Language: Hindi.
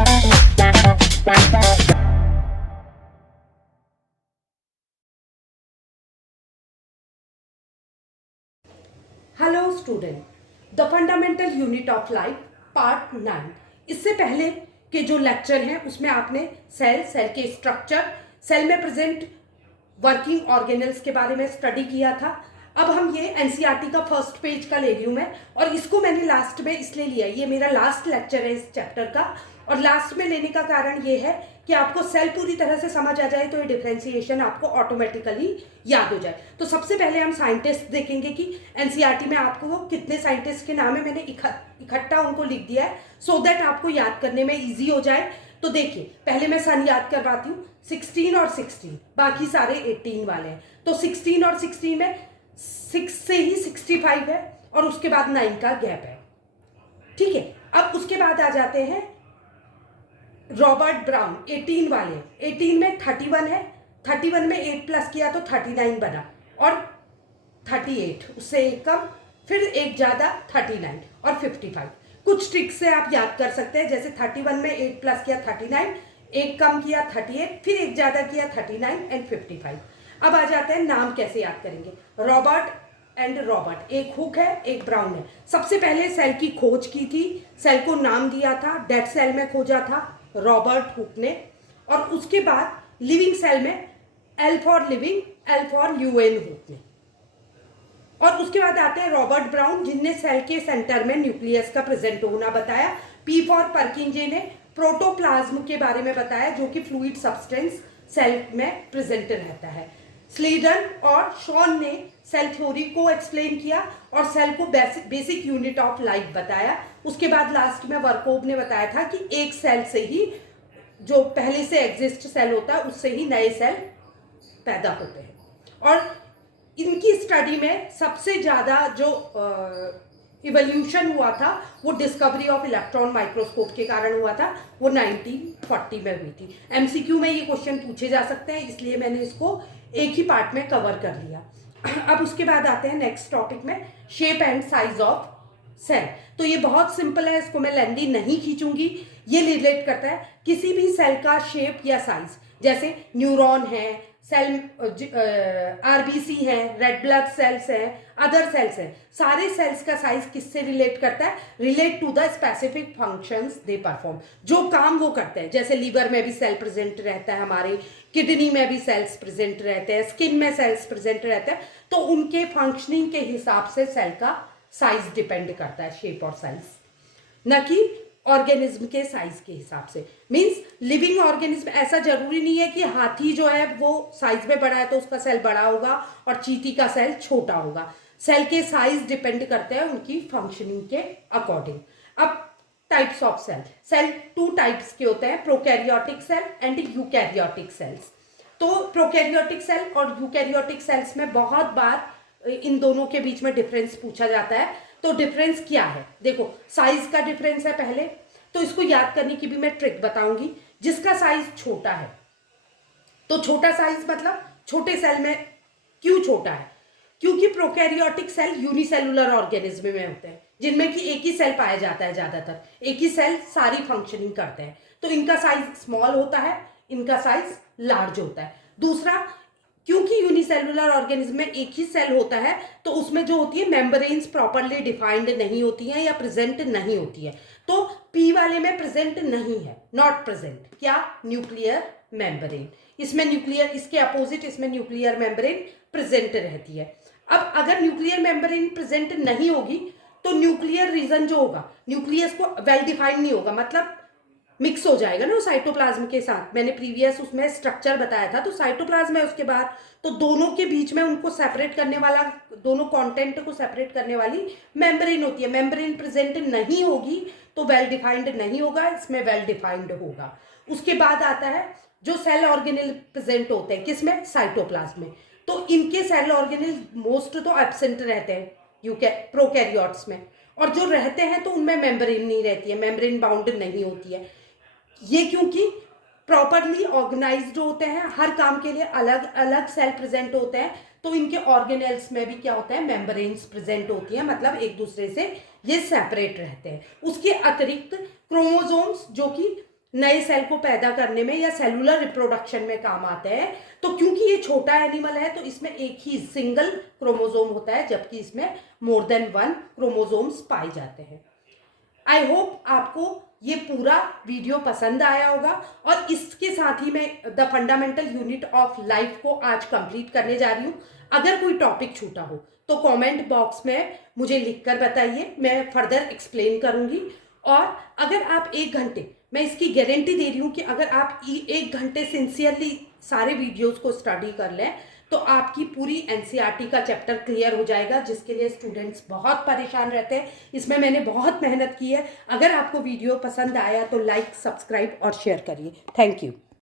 Hello student, the fundamental unit of life part 9। इससे पहले के जो लेक्चर हैं उसमें आपने सेल के स्ट्रक्चर, सेल में प्रेजेंट वर्किंग ऑर्गेनल्स के बारे में स्टडी किया था। अब हम ये एनसीईआरटी का फर्स्ट पेज का ले रही हूँ मैं, और इसको मैंने लास्ट में इसलिए लिया, ये मेरा लास्ट लेक्चर है इस चैप्टर का। और लास्ट में लेने का कारण ये है कि आपको सेल पूरी तरह से समझ आ जाए तो ये डिफरेंशिएशन आपको ऑटोमेटिकली याद हो जाए। तो सबसे पहले हम साइंटिस्ट देखेंगे कि एनसीईआरटी में आपको कितने साइंटिस्ट के नाम है, मैंने इकट्ठा उनको लिख दिया है सो दैट आपको याद करने में ईजी हो जाए। तो देखिए, पहले मैं सन याद करवाती हूँ, 16 और 16, बाकी सारे 18 वाले हैं। तो 16 और 16 में 6 से ही 65 है और उसके बाद 9 का गैप है, ठीक है। अब उसके बाद आ जाते हैं रॉबर्ट ब्राउन, 18 वाले। 18 में 31 है, 31 में 8 प्लस किया तो 39 बना, और 38 उससे एक कम, फिर एक ज़्यादा 39 और 55। कुछ ट्रिक से आप याद कर सकते हैं, जैसे 31 में 8 प्लस किया 39, एक कम किया 38, फिर एक ज़्यादा किया 39 एंड 55। अब आ जाते हैं नाम कैसे याद करेंगे। रॉबर्ट एंड रॉबर्ट, एक हुक है एक ब्राउन है। सबसे पहले सेल की खोज की थी, सेल को नाम दिया था, डेड सेल में खोजा था रॉबर्ट हुक ने, और उसके बाद लिविंग सेल में L for living, L for UN hook ने। और उसके बाद आते हैं रॉबर्ट ब्राउन, जिनने सेल के सेंटर में न्यूक्लियस का प्रेजेंट होना बताया। पी फॉर पर्किंजे ने प्रोटोप्लाज्म के बारे में बताया, जो कि फ्लूइड सब्सटेंस सेल में प्रेजेंट रहता है। स्लीडन और शॉन ने सेल थ्योरी को एक्सप्लेन किया और सेल को बेसिक यूनिट ऑफ लाइफ बताया। उसके बाद लास्ट में वर्कोव ने बताया था कि एक सेल से ही, जो पहले से एग्जिस्ट सेल होता है, उससे ही नए सेल पैदा होते हैं। और इनकी स्टडी में सबसे ज़्यादा जो इवोल्यूशन हुआ था वो डिस्कवरी ऑफ इलेक्ट्रॉन माइक्रोस्कोप के कारण हुआ था, वो 1940 में हुई थी। एमसीक्यू में ये क्वेश्चन पूछे जा सकते हैं, इसलिए मैंने इसको एक ही पार्ट में कवर कर लिया। अब उसके बाद आते हैं नेक्स्ट टॉपिक में, shape and size of cell. तो ये बहुत सिंपल है, इसको मैं लेंदी नहीं खींचूंगी। ये रिलेट करता है किसी भी सेल का शेप या साइज, जैसे न्यूरॉन है, सेल आरबीसी है, रेड ब्लड सेल्स है, अदर सेल्स हैं, सारे सेल्स का साइज किससे रिलेट करता है? Relate to the specific functions they perform, जो काम वो करते हैं। जैसे लीवर में भी सेल प्रेजेंट रहता है, हमारे किडनी में भी सेल्स प्रेजेंट रहते हैं, स्किन में सेल्स प्रेजेंट रहते हैं, तो उनके फंक्शनिंग के हिसाब से सेल का साइज डिपेंड करता है, शेप और साइज, न कि ऑर्गेनिज्म के साइज के हिसाब से। मींस लिविंग ऑर्गेनिज्म, ऐसा जरूरी नहीं है कि हाथी जो है वो साइज में बड़ा है तो उसका सेल बड़ा होगा और चींटी का सेल छोटा होगा। सेल के साइज डिपेंड करते हैं उनकी फंक्शनिंग के अकॉर्डिंग। अब types of cell, cell 2 types के होते हैं, prokaryotic cell and eukaryotic cells. तो प्रोकैरियोटिक सेल और यूकैरियोटिक सेल्स में बहुत बार इन दोनों के बीच में डिफरेंस पूछा जाता है। तो डिफरेंस क्या है? देखो, साइज का डिफरेंस है पहले, तो इसको याद करने की भी मैं ट्रिक बताऊंगी। जिसका साइज छोटा है, तो छोटा साइज मतलब छोटे सेल में क्यों छोटा है? क्योंकि प्रोकैरियोटिक सेल यूनिसेलुलर ऑर्गेनिज्म में होते हैं, जिनमें कि एक ही सेल पाया जाता है, ज्यादातर एक ही सेल सारी फंक्शनिंग करते हैं, तो इनका साइज स्मॉल होता है, इनका साइज लार्ज होता है। दूसरा, क्योंकि यूनिसेलुलर ऑर्गेनिज्म में एक ही सेल होता है, तो उसमें जो होती है मेम्ब्रेन्स प्रॉपरली डिफाइंड नहीं होती हैं या प्रेजेंट नहीं होती है। तो पी वाले में प्रेजेंट नहीं है, नॉट प्रेजेंट। क्या? Nuclear membrane. इसमें न्यूक्लियर, इसके अपोजिट इसमें न्यूक्लियर मेम्ब्रेन प्रेजेंट रहती है। अब अगर न्यूक्लियर मेम्ब्रेन प्रेजेंट नहीं होगी तो न्यूक्लियर रीजन जो होगा, न्यूक्लियस को वेल डिफाइंड नहीं होगा, मतलब मिक्स हो जाएगा ना साइटोप्लाज्म के साथ। मैंने प्रीवियस उसमें स्ट्रक्चर बताया था, तो साइटोप्लाज्म है उसके बाद, तो दोनों के बीच में उनको सेपरेट करने वाला, दोनों कंटेंट को सेपरेट करने वाली मेम्ब्रेन होती है। मेम्ब्रेन प्रेजेंट नहीं होगी तो वेल डिफाइंड नहीं होगा, इसमें वेल डिफाइंड होगा। उसके बाद आता है जो सेल ऑर्गेनेल प्रेजेंट होते हैं, किसमें? साइटोप्लाज्म में। तो इनके सेल ऑर्गेनेल मोस्ट तो एब्सेंट रहते हैं प्रोकैरियोट्स में, और जो रहते हैं तो उनमें मेम्ब्रेन नहीं रहती है, मेम्ब्रेन बाउंड नहीं होती है। ये क्योंकि प्रॉपरली ऑर्गेनाइज्ड होते हैं, हर काम के लिए अलग अलग सेल प्रेजेंट होते हैं, तो इनके ऑर्गेनेल्स में भी क्या होता है? मेम्ब्रेन्स प्रेजेंट होती हैं, मतलब एक दूसरे से ये सेपरेट रहते हैं। उसके अतिरिक्त क्रोमोसोम्स, जो कि नए सेल को पैदा करने में या सेलुलर रिप्रोडक्शन में काम आते हैं। तो क्योंकि ये छोटा एनिमल है तो इसमें एक ही सिंगल क्रोमोसोम होता है, जबकि इसमें मोर देन 1 क्रोमोसोम्स पाए जाते हैं। आई होप आपको ये पूरा वीडियो पसंद आया होगा, और इसके साथ ही मैं the fundamental unit of life को आज कंप्लीट करने जा रही हूँ। अगर कोई टॉपिक छूटा हो तो कमेंट बॉक्स में मुझे लिखकर बताइए, मैं फर्दर एक्सप्लेन करूँगी। और अगर आप 1 घंटे, मैं इसकी गारंटी दे रही हूँ कि अगर आप 1 घंटे सिंसियरली सारे वीडियोस को स्टडी कर लें तो आपकी पूरी एनसीईआरटी का चैप्टर क्लियर हो जाएगा, जिसके लिए स्टूडेंट्स बहुत परेशान रहते हैं। इसमें मैंने बहुत मेहनत की है। अगर आपको वीडियो पसंद आया तो लाइक, सब्सक्राइब और शेयर करिए। Thank you.